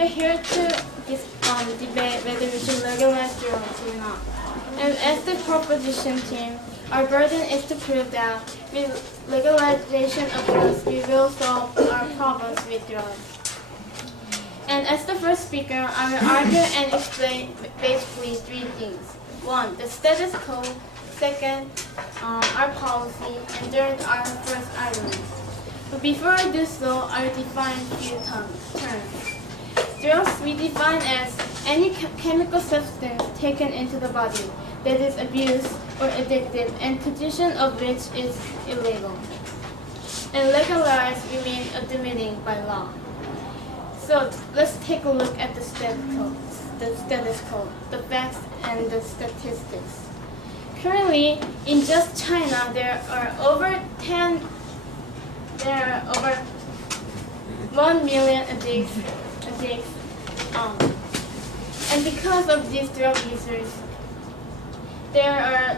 are here to debate whether we should legalize drugs or not. And as the proposition team, our burden is to prove that with legalization of drugs, we will solve our problems with drugs. And as the first speaker, I will argue and explain basically three things. One, the status quo. Second, our policy. And third, our first argument. But before I do so, I will define a few terms. Drugs we define as any chemical substance taken into the body that is abused or addictive and consumption of which is illegal. And legalize, we mean admitting by law. So let's take a look at the status quo, the facts and the statistics. Currently, in just China, there are over 1 million addicts. And because of these drug users, there are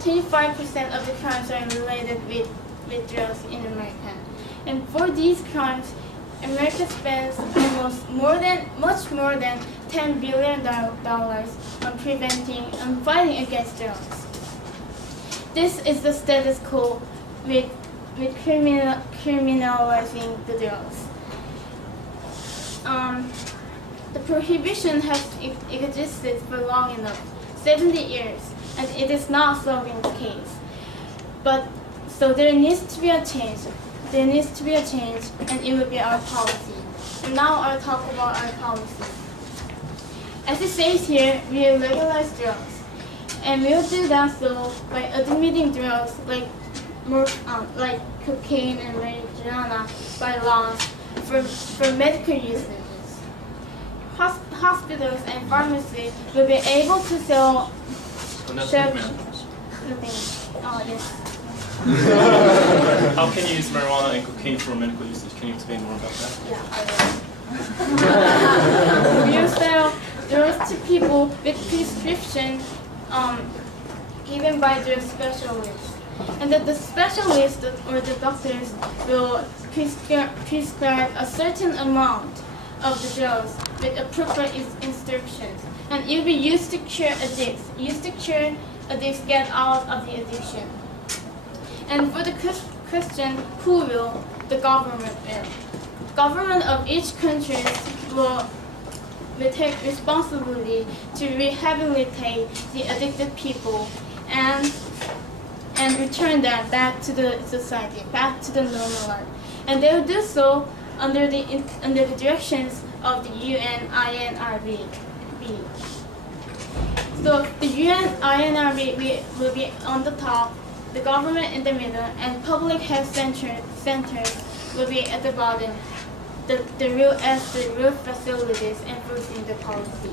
25% of the crimes are related with drugs in America. And for these crimes, America spends much more than $10 billion on preventing and fighting against drugs. This is the status quo with criminalizing the drugs. The prohibition has existed for long enough, 70 years, and it is not solving the case. So there needs to be a change. There needs to be a change, and it will be our policy. And now I'll talk about our policy. As it says here, we will legalize drugs, and we'll do that so by admitting drugs like cocaine and marijuana by laws for medical uses. Hospitals and pharmacies will be able to sell. How can you use marijuana and cocaine for medical usage? Can you explain more about that? Yeah, I will. We will sell drugs to people with prescription given by their specialists. And that the specialists or the doctors will prescribe a certain amount of the drugs with appropriate instructions. And it will be used to cure addicts. Get out of the addiction. And for the question, who will? The government will. Government of each country will take responsibility to rehabilitate the addicted people and return them back to the society, back to the normal life. And they will do so under the directions of the UN INRB. So the UN INRB will be on the top, the government in the middle, and public health centers will be at the bottom. The real facilities enforcing the policy.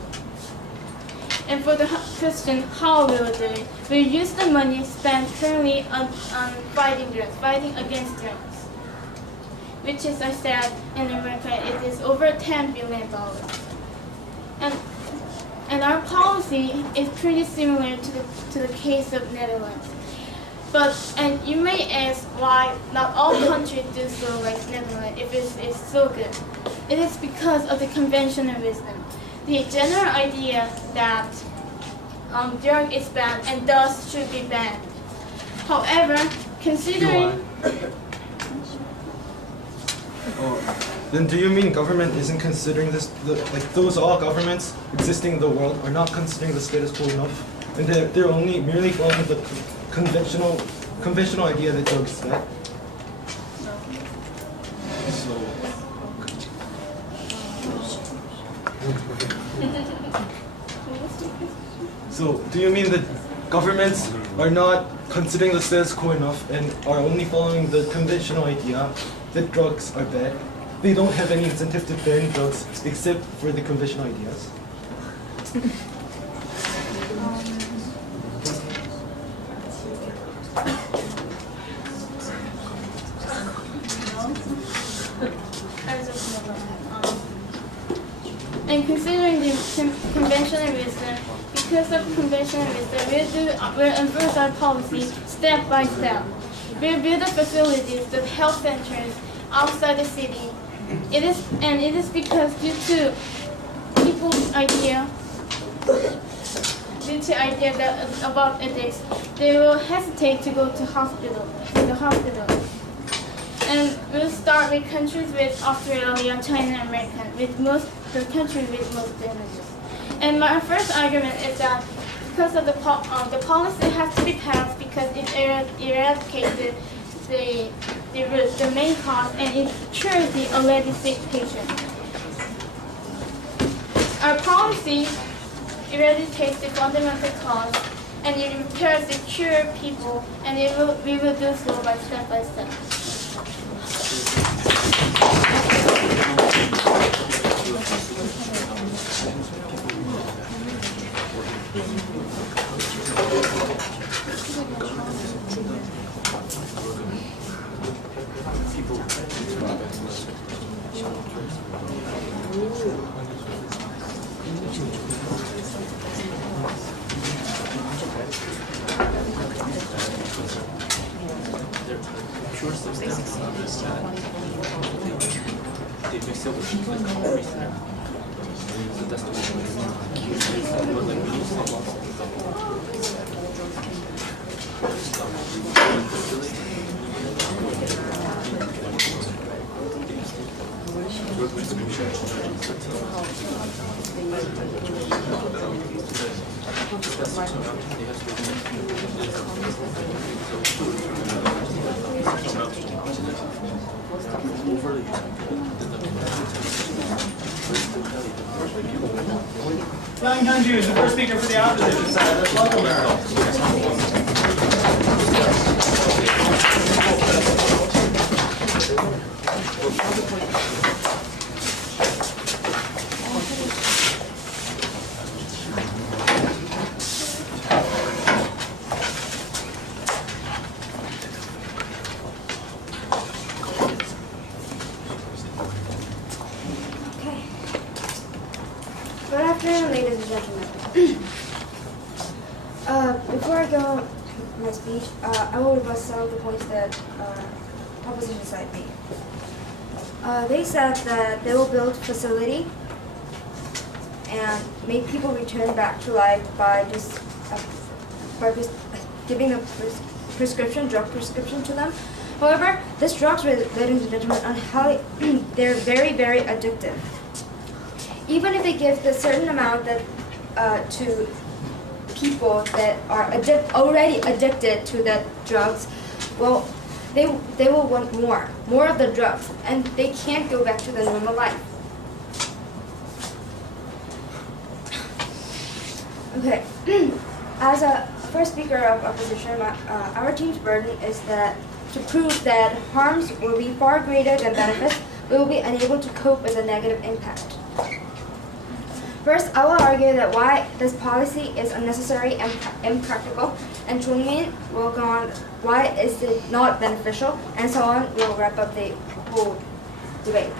And for the question, how will we do it? We use the money spent currently on fighting against drugs, which, as I said, in America it is over $10 billion. And our policy is pretty similar to the case of Netherlands. And you may ask why not all countries do so like Netherlands if it's so good. It is because of the conventional wisdom. The general idea that drug is bad and thus should be banned. However, considering... Then do you mean government isn't considering this, those all governments existing in the world are not considering the status quo enough? And they're only merely following the conventional idea that drugs is bad? So do you mean that governments are not considering the status quo enough and are only following the conventional idea that drugs are bad? They don't have any incentive to ban drugs except for the conventional ideas? And considering the conventional wisdom, because of conventional wisdom, we'll enforce our policy step by step. We'll build the facilities, the health centers outside the city, It is because due to people's idea that about ethics, they will hesitate to go to the hospital. And we'll start with countries with Australia, China, America, the countries with most damages. And my first argument is that because of the policy has to be passed because it eradicated the main cause and it cures the already sick patient. Our policy eradicates the fundamental cause and it repairs the cure people, and we will do so by step. Young Hyunju is the first speaker for the opposition side. Let's welcome her. Good afternoon, ladies and gentlemen. Before I go to my speech, I will address some of the points that opposition side made. They said that they will build facility and make people return back to life by just giving a drug prescription to them. However, these drugs, ladies and gentlemen, they're very, very addictive. Even if they give the certain amount that to people that are already addicted to the drugs, well, they will want more of the drugs, and they can't go back to the normal life. Okay, as a first speaker of opposition, our team's burden is that to prove that harms will be far greater than benefits, we will be unable to cope with the negative impact. First, I will argue that why this policy is unnecessary and impractical, and Chungmin will go on why is it not beneficial, and so on. We'll wrap up the whole debate.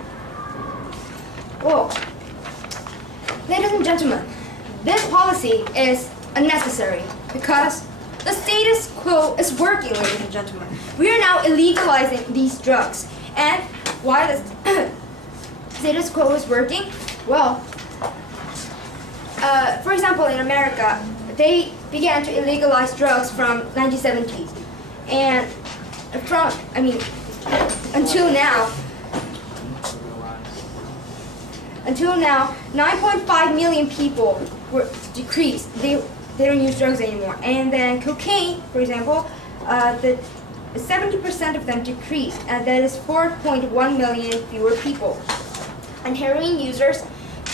Well, ladies and gentlemen, this policy is unnecessary because the status quo is working, ladies and gentlemen. We are now illegalizing these drugs, and why the status quo is working? Well, for example, in America, they began to illegalize drugs from 1970s, and until now, 9.5 million people were decreased. They don't use drugs anymore. And then cocaine, for example, 70% of them decreased, and that is 4.1 million fewer people. And heroin users,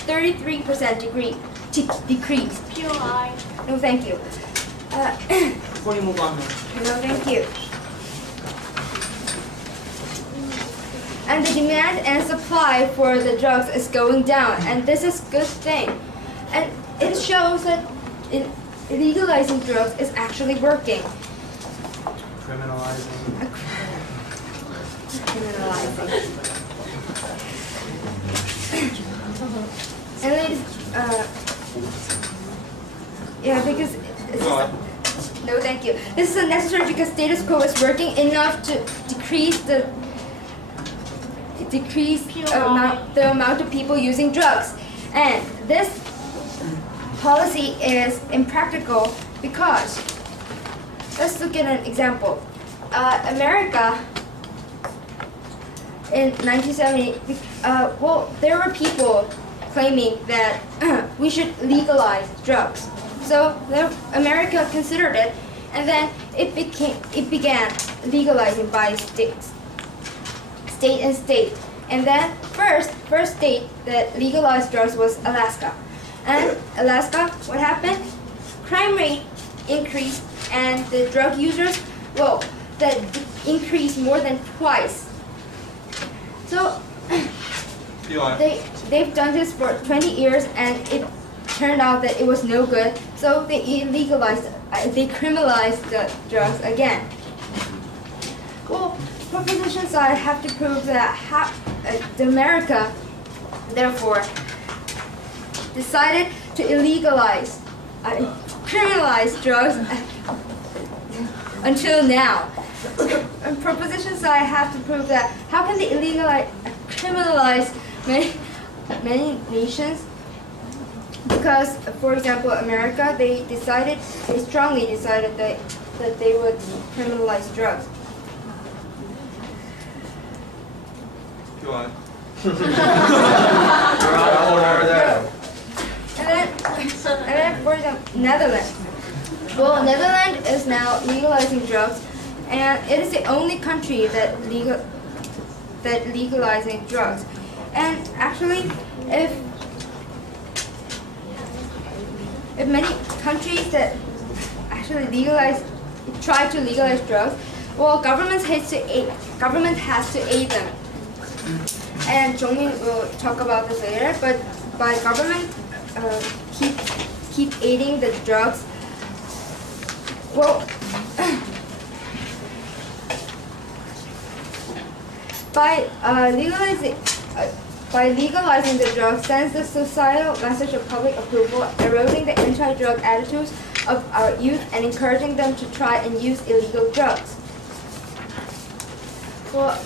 33% decreased. POI. No, thank you. Before you move on, No, thank you. And the demand and supply for the drugs is going down, and this is a good thing. And it shows that legalizing drugs is actually working. criminalizing. And ladies, yeah, because no, thank you. This is unnecessary because status quo is working enough to decrease the decrease the amount of people using drugs. And this policy is impractical because, let's look at an example. America in 1970, there were people claiming that we should legalize drugs. So America considered it, and then it began legalizing by state and state. And then first state that legalized drugs was Alaska. And Alaska, what happened? Crime rate increased, and the drug users, that increased more than twice. So they've done this for 20 years, and it turned out that it was no good. So they criminalized the drugs again. Well, proposition side have to prove that America, therefore, decided to criminalize drugs until now. And proposition side have to prove that how can they criminalize many nations? Because, for example, America, they strongly decided that they would criminalize drugs. Go on. And then, for example, Netherlands. Well, Netherlands is now legalizing drugs, and it is the only country that legalizing drugs. And actually, if many countries that actually try to legalize drugs, well, government has to aid them. And Jongmin will talk about this later. But by government keep aiding the drugs, well, by legalizing the drugs sends the societal message of public approval, eroding the anti-drug attitudes of our youth and encouraging them to try and use illegal drugs. Well,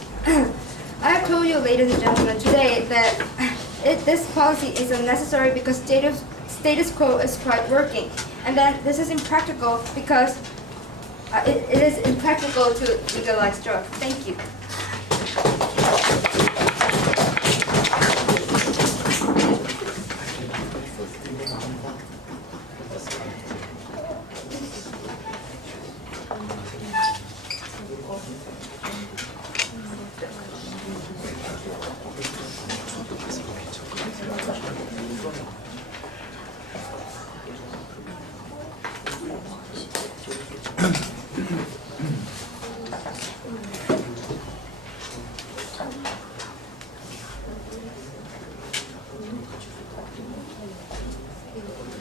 I have told you, ladies and gentlemen, today that this policy is unnecessary because status quo is quite working, and that this is impractical because it is impractical to legalize drugs. Thank you.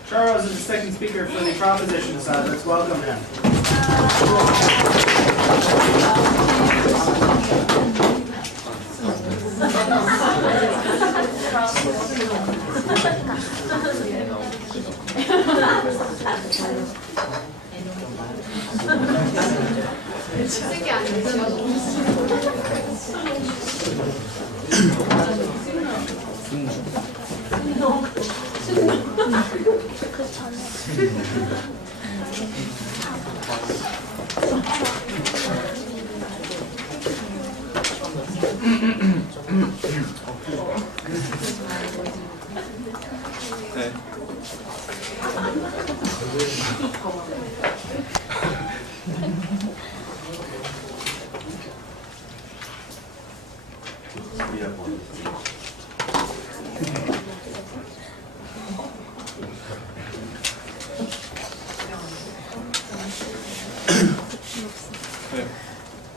Charles is the second speaker for the proposition side. Let's welcome him.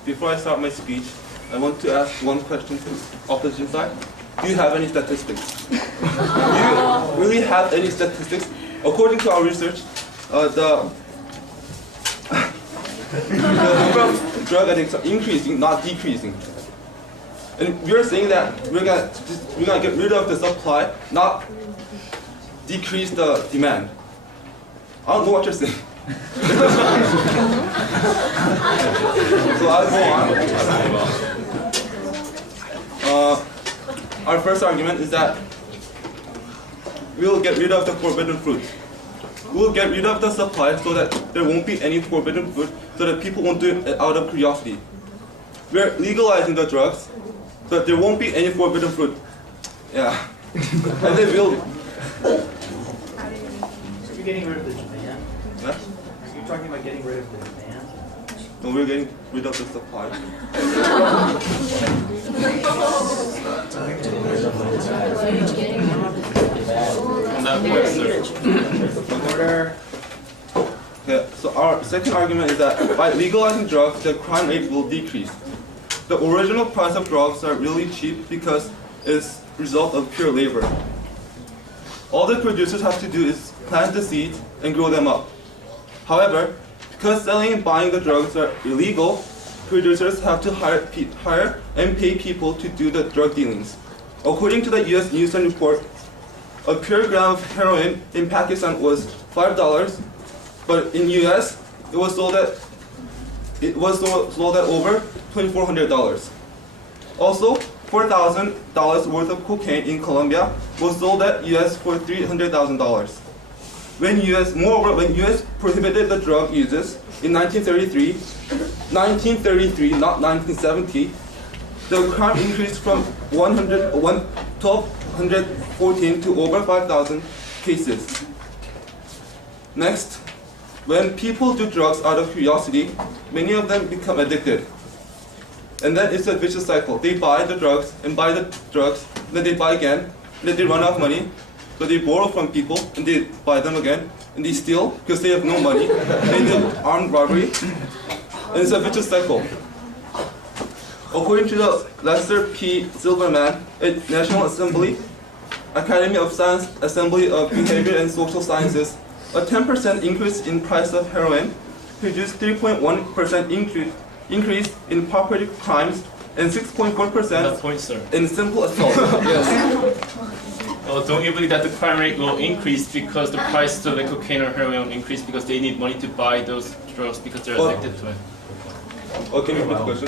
Before I start my speech, I want to ask one question to the opposition side. Do you have any statistics? Do you really have any statistics? According to our research, the number of drug addicts are increasing, not decreasing. And we are saying that we're gonna get rid of the supply, not decrease the demand. I don't know what you're saying. So I'll go on. our first argument is that we'll get rid of the forbidden fruit. We'll get rid of the supply so that there won't be any forbidden fruit, so that people won't do it out of curiosity. We're legalizing the drugs, so that there won't be any forbidden fruit. Yeah. And they will. So you're getting rid of the demand? Huh? So you're talking about getting rid of the demand? No, we're getting rid of the supply. On that point, sir. Order. Yeah, so our second argument is that by legalizing drugs, the crime rate will decrease. The original price of drugs are really cheap because it's a result of pure labor. All the producers have to do is plant the seeds and grow them up. However, because selling and buying the drugs are illegal, producers have to hire and pay people to do the drug dealings. According to the U.S. Nielsen report, a pure gram of heroin in Pakistan was $5, but in U.S. it was sold at over $2,400. Also, $4,000 worth of cocaine in Colombia was sold at U.S. for $300,000. When U.S. prohibited the drug uses in 1933, not 1970, the crime increased from 1,214 to over 5,000 cases. Next, when people do drugs out of curiosity, many of them become addicted. And then it's a vicious cycle. They buy the drugs, and then they buy again, and then they run out of money, so they borrow from people, and they buy them again, and they steal because they have no money, they do armed robbery, and it's a vicious cycle. According to the Lester P. Silverman at National Assembly, Academy of Science Assembly of Behavior and Social Sciences, a 10% increase in price of heroin produced 3.1% increase in property crimes and 6.4% in simple assault. Yes. Well, don't you believe that the crime rate will increase because the price of the cocaine or heroin will increase because they need money to buy those drugs because they're addicted to it? Oh, can you repeat the question?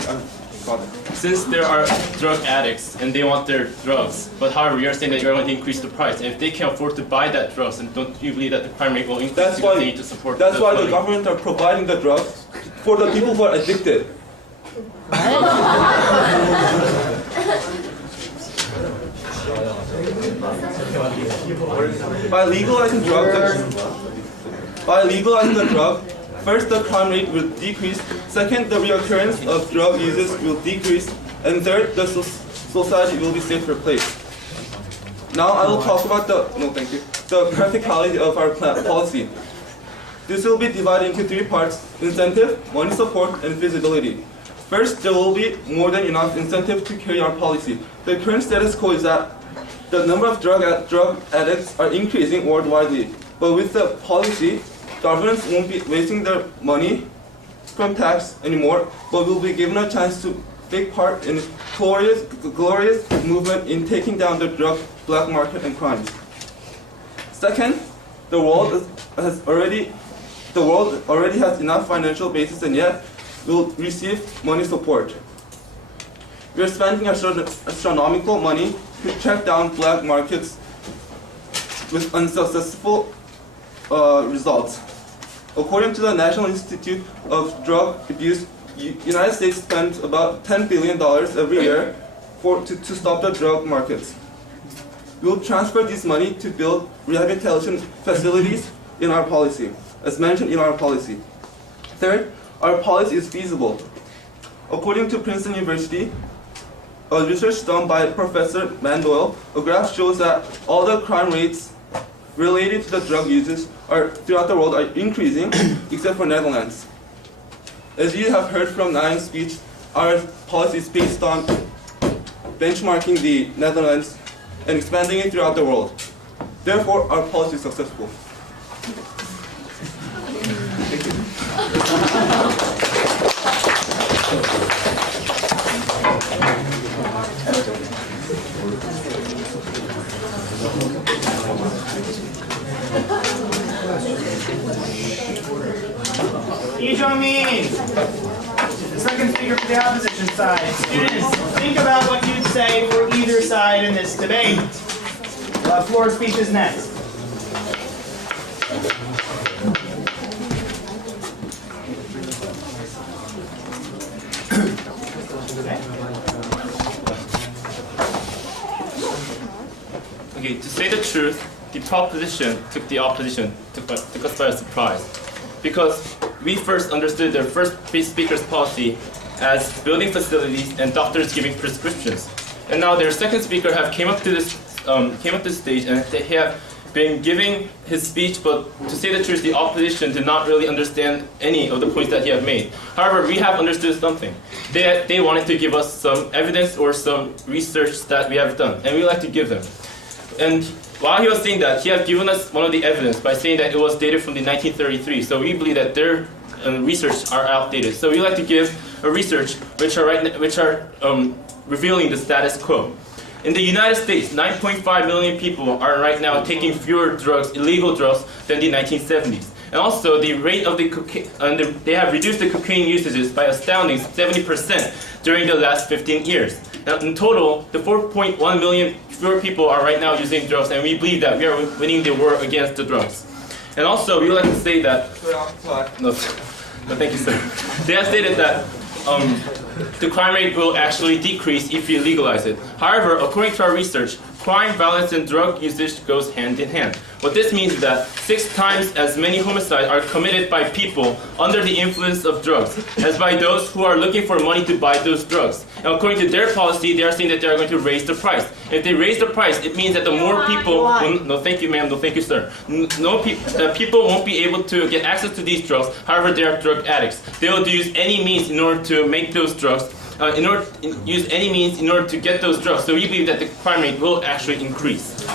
Since there are drug addicts and they want their drugs, but however you're saying that you're going to increase the price, and if they can't afford to buy that drugs, then don't you believe that the crime rate will increase because they need to support the That's why money? the government are providing the drugs for the people who are addicted. By legalizing the drug, first, the crime rate will decrease. Second, the reoccurrence of drug users will decrease. And third, the society will be a safer place. Now I will talk about the practicality of our policy. This will be divided into three parts: incentive, money support, and feasibility. First, there will be more than enough incentive to carry our policy. The current status quo is that the number of drug addicts are increasing worldwide. But with the policy, governments won't be wasting their money from tax anymore, but will be given a chance to take part in glorious movement in taking down the drug black market and crimes. Second, the world already has enough financial basis and yet will receive money support. We are spending astronomical money to track down black markets with unsuccessful results. According to the National Institute of Drug Abuse, United States spends about $10 billion every year to stop the drug markets. We will transfer this money to build rehabilitation facilities in our policy, as mentioned in our policy. Third, our policy is feasible. According to Princeton University, a research done by Professor Mandoyle, a graph shows that all the crime rates related to the drug uses throughout the world are increasing, except for Netherlands. As you have heard from Nayan's speech, our policy is based on benchmarking the Netherlands and expanding it throughout the world. Therefore, our policy is successful. Thank you. 이정민! The second speaker for the opposition side. Students, think about what you'd say for either side in this debate. Floor speech is next. Okay, to say the truth, the proposition took the opposition, took us by surprise. Because we first understood their first speaker's policy as building facilities and doctors giving prescriptions. And now their second speaker came up to this stage and they have been giving his speech, but to say the truth, the opposition did not really understand any of the points that he had made. However, we have understood something. They wanted to give us some evidence or some research that we have done, and we would like to give them. And while he was saying that, he had given us one of the evidence by saying that it was dated from the 1933. So we believe that their research are outdated. So we like to give a research which are revealing the status quo. In the United States, 9.5 million people are right now taking fewer drugs, illegal drugs, than the 1970s. And also, the rate of the cocaine, they have reduced the cocaine usages by astounding 70% during the last 15 years. Now, in total, the 4.1 million fewer people are right now using drugs, and we believe that we are winning the war against the drugs. And also, we would like to say that... No, thank you, sir. They have stated that the crime rate will actually decrease if you legalize it. However, according to our research, crime, violence, and drug usage goes hand in hand. What this means is that 6 times as many homicides are committed by people under the influence of drugs as by those who are looking for money to buy those drugs. And according to their policy, they are saying that they are going to raise the price. If they raise the price, it means that the more people... No, thank you, ma'am. No, thank you, sir. People won't be able to get access to these drugs. However, they are drug addicts. They will use any means in order to make those drugs. Use any means in order to get those drugs. So we believe that the crime rate will actually increase.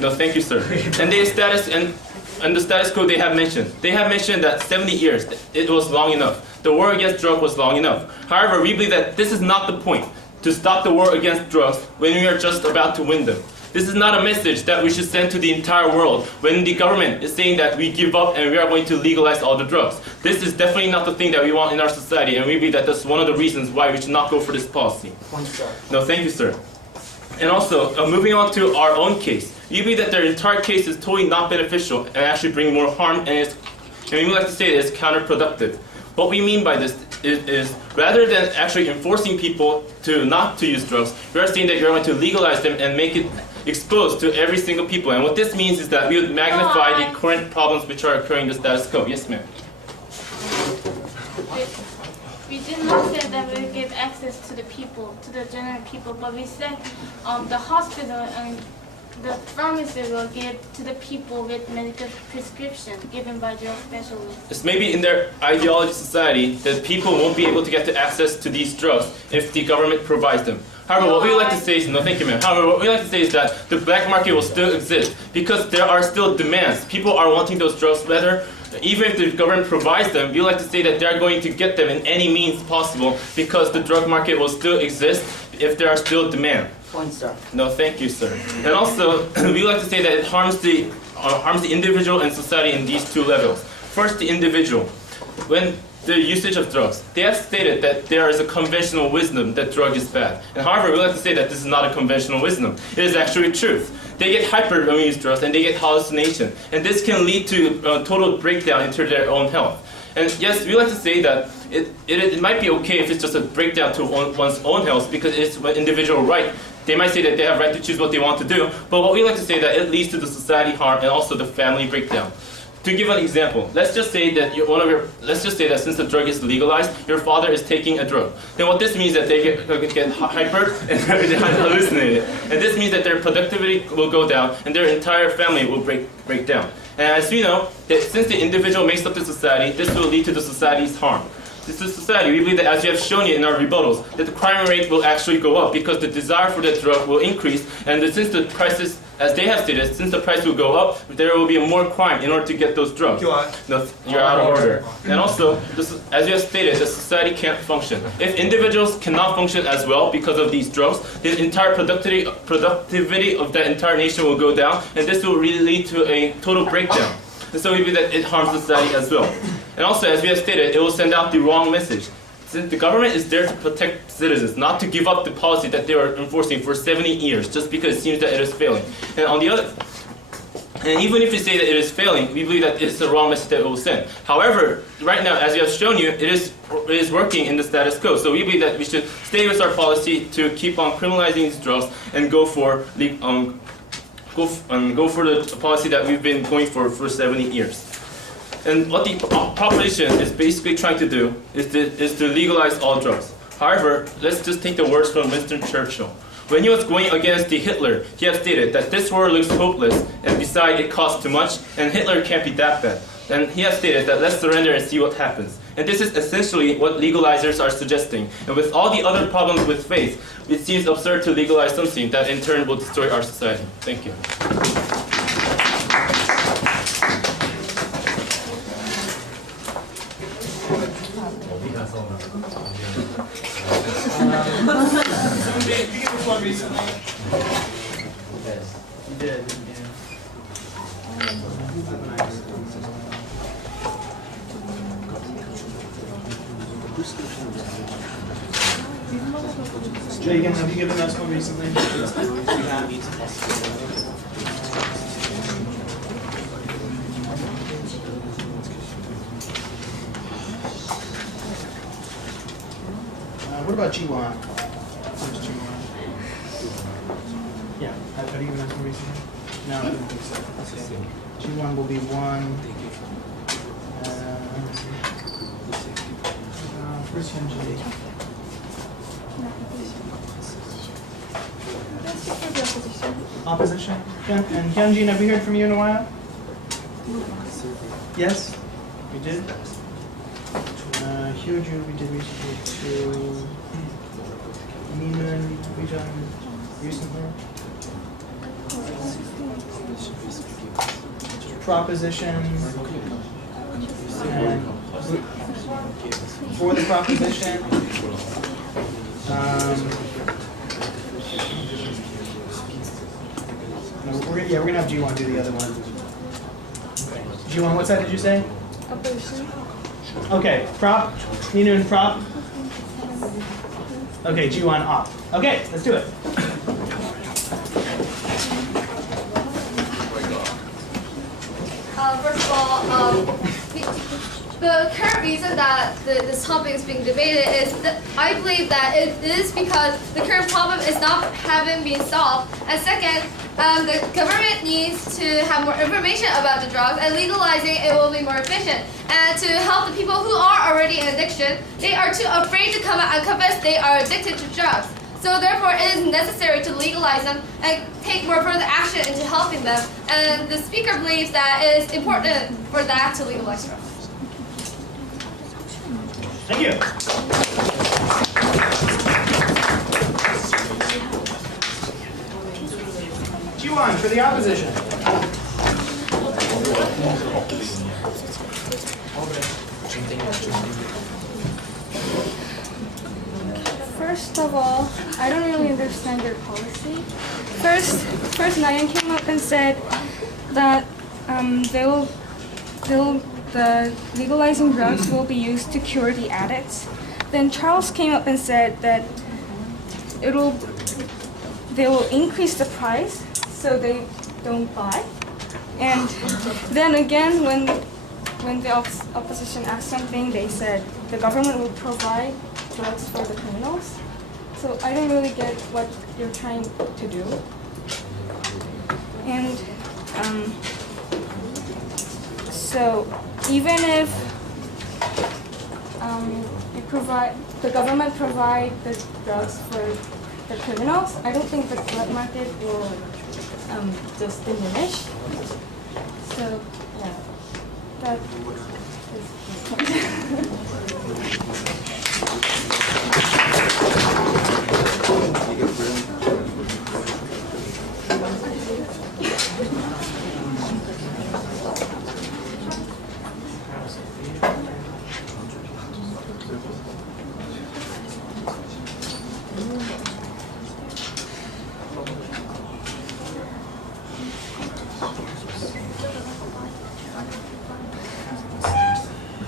No, thank you, sir. And the status quo they have mentioned. They have mentioned that 70 years, it was long enough. The war against drugs was long enough. However, we believe that this is not the point, to stop the war against drugs when we are just about to win them. This is not a message that we should send to the entire world when the government is saying that we give up and we are going to legalize all the drugs. This is definitely not the thing that we want in our society, and we believe that that's one of the reasons why we should not go for this policy. No, thank you, sir. And also, moving on to our own case, we believe that their entire case is totally not beneficial and actually bring more harm, and we would like to say it is counterproductive. What we mean by this is rather than actually enforcing people to not to use drugs, we are saying that you're going to legalize them and make it exposed to every single people. And what this means is that we would magnify the current problems which are occurring in the status quo. Yes, ma'am. We did not say that we would give access to the people, to the general people, but we said the hospital and the pharmacy will give to the people with medical prescription given by drug specialists. It's maybe in their ideology society that people won't be able to get access to these drugs if the government provides them. However, what we like to say is, no, thank you, ma'am. However, what we like to say is that the black market will still exist because there are still demands. People are wanting those drugs, even if the government provides them. We like to say that they are going to get them in any means possible because the drug market will still exist if there are still demand. Point, sir. No, thank you, sir. And also, we like to say that it harms the individual and society in these 2 levels. First, the individual. When the usage of drugs, they have stated that there is a conventional wisdom that drug is bad. And however, we like to say that this is not a conventional wisdom. It is actually truth. They get hyper when we use drugs, and they get hallucination. And this can lead to total breakdown into their own health. And yes, we like to say that it might be okay if it's just a breakdown to one's own health because it's an individual right. They might say that they have right to choose what they want to do, but what we like to say that it leads to the society harm and also the family breakdown. To give an example, let's just say that since the drug is legalized, your father is taking a drug. Then what this means is that they get hyper and hallucinated. And this means that their productivity will go down and their entire family will break down. And as we know, that since the individual makes up the society, this will lead to the society's harm. This is society. We believe that, as you have shown you in our rebuttals, that the crime rate will actually go up because the desire for the drug will increase, and since the prices, as they have stated, since the price will go up, there will be more crime in order to get those drugs. No, you're out of order. And also, as you have stated, the society can't function. If individuals cannot function as well because of these drugs, the entire productivity of that entire nation will go down, and this will really lead to a total breakdown. And so we believe that it harms society as well. And also, as we have stated, it will send out the wrong message. since the government is there to protect citizens, not to give up the policy that they are enforcing for 70 years just because it seems that it is failing. And even if you say that it is failing, we believe that it's the wrong message that it will send. However, right now, as we have shown you, it is working in the status quo. So we believe that we should stay with our policy to keep on criminalizing these drugs and go for the policy that we've been going for 70 years. And what the proposition is basically trying to do is to legalize all drugs. However, let's just take the words from Winston Churchill. When he was going against the Hitler, he had stated that this war looks hopeless, and besides it costs too much, and Hitler can't be that bad. And he has stated that let's surrender and see what happens. And this is essentially what legalizers are suggesting. And with all the other problems with faith, it seems absurd to legalize something that in turn will destroy our society. Thank you. Did you get this one recently? Yes. You did, didn't you? Jagan, have you given us one recently? What about G1? Where's G1? Yeah, have you given us one recently? No, I don't think so. Okay. G1 will be 1. Where's Hyunji? Opposition? And Hyunjin, have we heard from you in a while? Yes? We did? Hyoju, we did recently too. Neiman, have we done recently? Proposition. And for the proposition. We're gonna have G1 do the other one. G1, what side did you say? Opposition. Okay, prop. Ninun, prop. Okay, G1 off. Okay, let's do it. First of all, the current reason that this topic is being debated is that I believe that it is because the current problem is not having been solved. And second, the government needs to have more information about the drugs, and legalizing it will be more efficient. And to help the people who are already in addiction, they are too afraid to come out and confess they are addicted to drugs. So therefore, it is necessary to legalize them and take more further action into helping them. And the speaker believes that it is important for that to legalize drugs. Thank you. G1 for the opposition. First of all, I don't really understand your policy. First Nayan came up and said that the legalizing drugs will be used to cure the addicts. Then Charles came up and said that they will increase the price so they don't buy. And then again, when the opposition asked something, they said the government will provide drugs for the criminals. So I don't really get what you're trying to do. And so even if the government provide the drugs for the criminals, I don't think the black market will just diminish. So yeah, that is my point.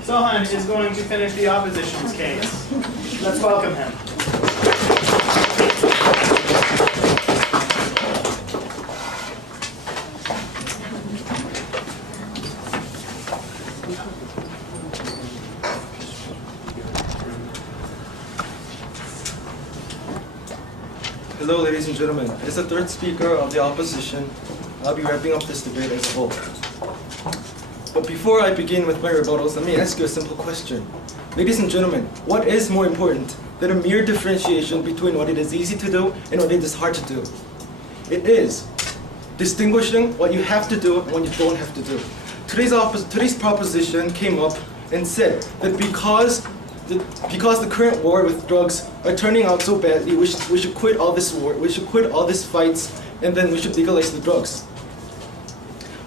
Sohan is going to finish the opposition's case. Let's welcome him. Hello, ladies and gentlemen. As the third speaker of the opposition, I'll be wrapping up this debate as a whole. But before I begin with my rebuttals, let me ask you a simple question. Ladies and gentlemen, what is more important than a mere differentiation between what it is easy to do and what it is hard to do? It is distinguishing what you have to do and what you don't have to do. Today's proposition came up and said that because the current war with drugs are turning out so badly, we should quit all this war, we should quit all these fights, and then we should legalize the drugs.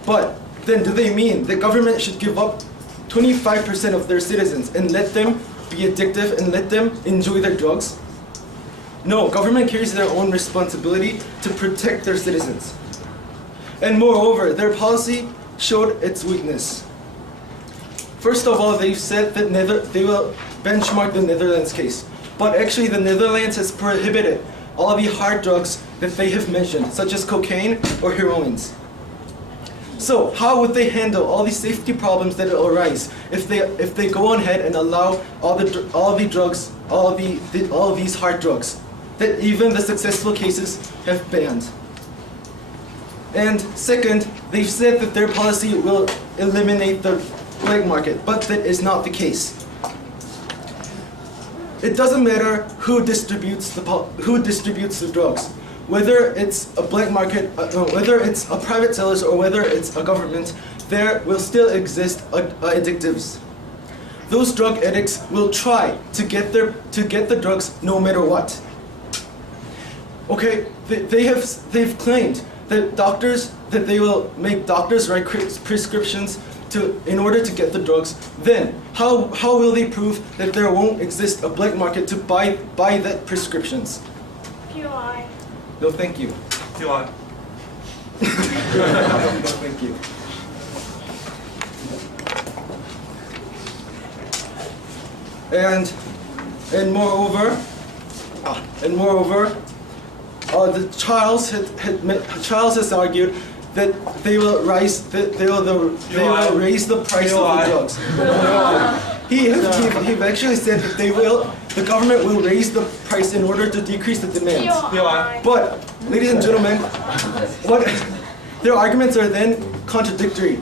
But then do they mean the government should give up 25% of their citizens and let them be addictive and let them enjoy their drugs? No, government carries their own responsibility to protect their citizens. And moreover, their policy showed its weakness. First of all, they've said that they will benchmark the Netherlands case. But actually the Netherlands has prohibited all the hard drugs that they have mentioned, such as cocaine or heroines. So how would they handle all the safety problems that will arise if they go on ahead and allow all of these hard drugs that even the successful cases have banned? And second, they've said that their policy will eliminate the black market, but that is not the case. It doesn't matter who distributes the drugs, whether it's a black market, whether it's a private sellers or whether it's a government. There will still exist addictives. Those drug addicts will try to get the drugs no matter what. Okay, they've claimed that they will make doctors write prescriptions in order to get the drugs. Then how will they prove that there won't exist a black market to buy that prescriptions? POI. No, thank you. POI. No, thank you. And moreover, the Charles has argued that they will raise the price of the drugs. He actually said that the government will raise the price in order to decrease the demand. But, ladies and gentlemen, their arguments are then contradictory.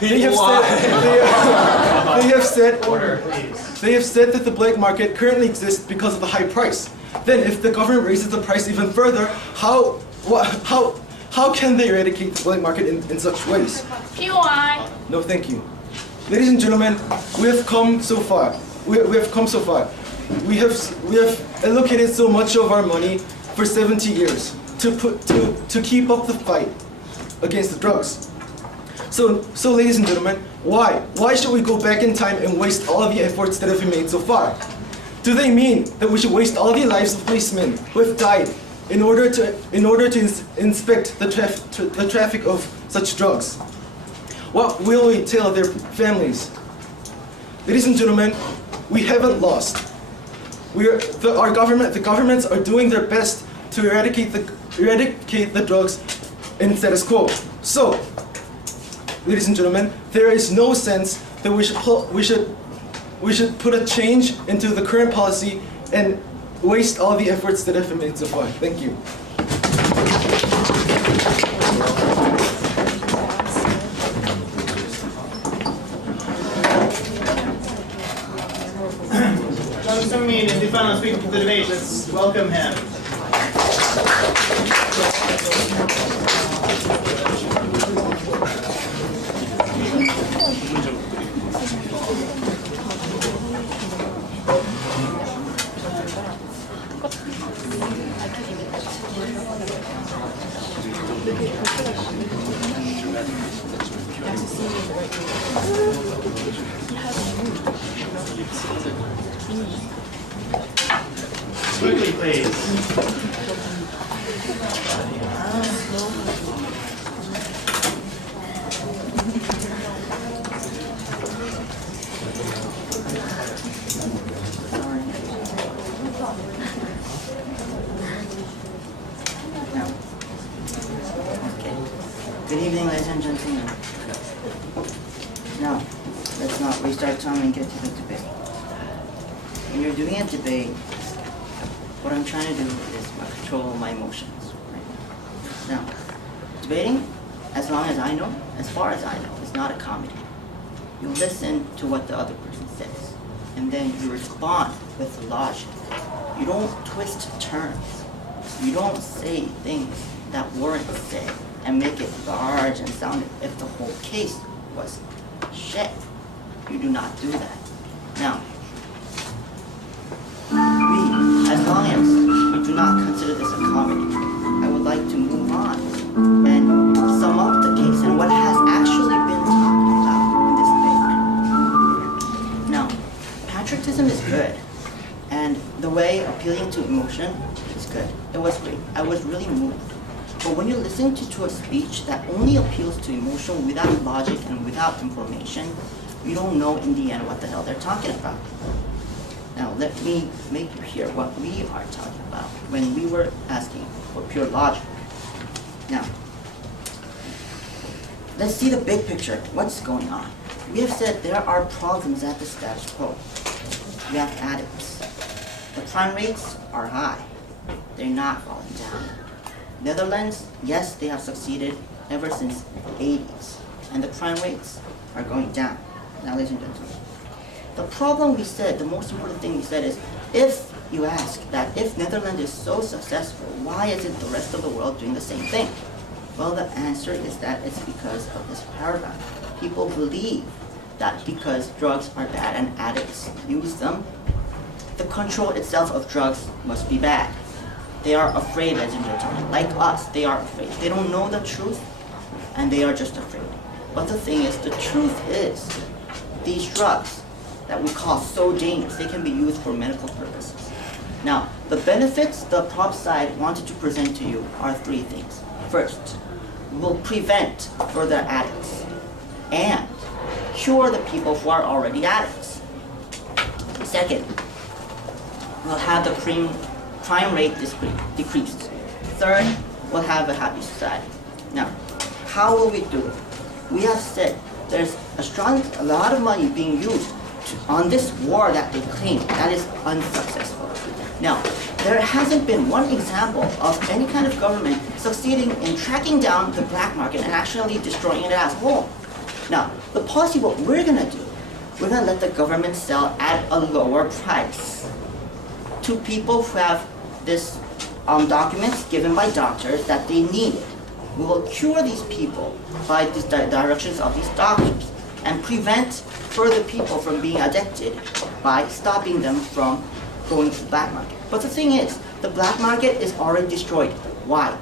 They have said that the black market currently exists because of the high price. Then, if the government raises the price even further, how can they eradicate the black market in such ways? POI. No, thank you. Ladies and gentlemen, we have come so far. We have allocated so much of our money for 70 years to keep up the fight against the drugs. So ladies and gentlemen, why should we go back in time and waste all of the efforts that have been made so far? Do they mean that we should waste all the lives of policemen who have died in order to inspect the traffic of such drugs? What will we tell their families? Ladies and gentlemen, we haven't lost. The governments are doing their best to eradicate the drugs in status quo. So, ladies and gentlemen, there is no sense that we should put a change into the current policy and waste all the efforts that have been made so far. Thank you. John Sung-min is the final speaker for the debate. Let's welcome him. Quickly, please. evening, ladies and gentlemen. Now, let's not waste our time and get to the debate. When you're doing a debate, what I'm trying to do is control my emotions. Right? Now, debating, as long as I know, as far as I know, is not a comedy. You listen to what the other person says, and then you respond with logic. You don't twist turns. You don't say things that weren't said and make it large and sound as if the whole case was shit. You do not do that. Now, as long as we do not consider this a comedy, I would like to move on and sum up the case and what has actually been talked about in this debate. Now, patriotism is good, and the way appealing to emotion is good. It was great. I was really moved. But when you listen to a speech that only appeals to emotion without logic and without information, you don't know in the end what the hell they're talking about. Now let me make you hear what we are talking about when we were asking for pure logic. Now, let's see the big picture. What's going on? We have said there are problems at the status quo. We have addicts. The crime rates are high. They're not falling down. Netherlands, yes, they have succeeded ever since the 80s, and the crime rates are going down. Now, ladies and gentlemen, the problem we said, the most important thing we said is, if you ask that if Netherlands is so successful, why isn't the rest of the world doing the same thing? Well, the answer is that it's because of this paradigm. People believe that because drugs are bad and addicts use them, the control itself of drugs must be bad. They are afraid, ladies and gentlemen. Like us, they are afraid. They don't know the truth, and they are just afraid. But the thing is, the truth is, these drugs that we call so dangerous, they can be used for medical purposes. Now, the benefits the prop side wanted to present to you are three things. First, we will prevent further addicts and cure the people who are already addicts. Second, we'll have the crime rate decreased. Third, we'll have a happy society. Now, how will we do it? We have said there's a lot of money being used on this war that they claim that is unsuccessful. Now, there hasn't been one example of any kind of government succeeding in tracking down the black market and actually destroying it as a whole. Now, the policy, what we're gonna do, we're gonna let the government sell at a lower price to people who have this documents given by doctors that they need. We will cure these people by the directions of these doctors and prevent further people from being addicted by stopping them from going to the black market. But the thing is, the black market is already destroyed. Why?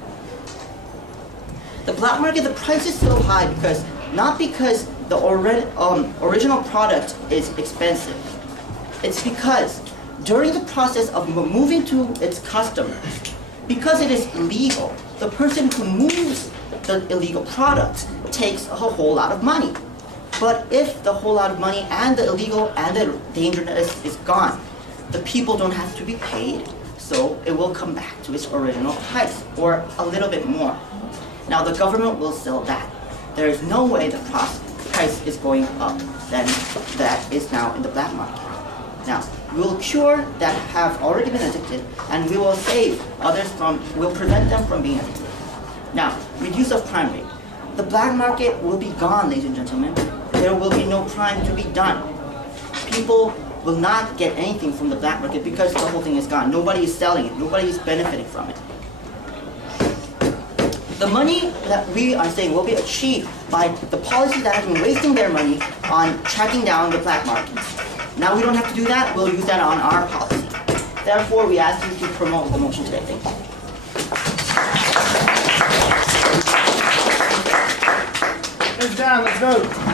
The black market, the price is so high because, not because the original product is expensive. It's because during the process of moving to its customer, because it is illegal, the person who moves the illegal product takes a whole lot of money. But if the whole lot of money and the illegal and the dangerousness is gone, the people don't have to be paid, so it will come back to its original price, or a little bit more. Now the government will sell that. There is no way the price is going up than that is now in the black market. Now, we will cure that have already been addicted, and we will save others we'll prevent them from being addicted. Now, reduce of crime rate. The black market will be gone, ladies and gentlemen. There will be no crime to be done. People will not get anything from the black market because the whole thing is gone. Nobody is selling it. Nobody is benefiting from it. The money that we are saying will be achieved by the policies that have been wasting their money on tracking down the black markets. Now we don't have to do that. We'll use that on our policy. Therefore, we ask you to promote the motion today. Thank you. It's down. Let's vote.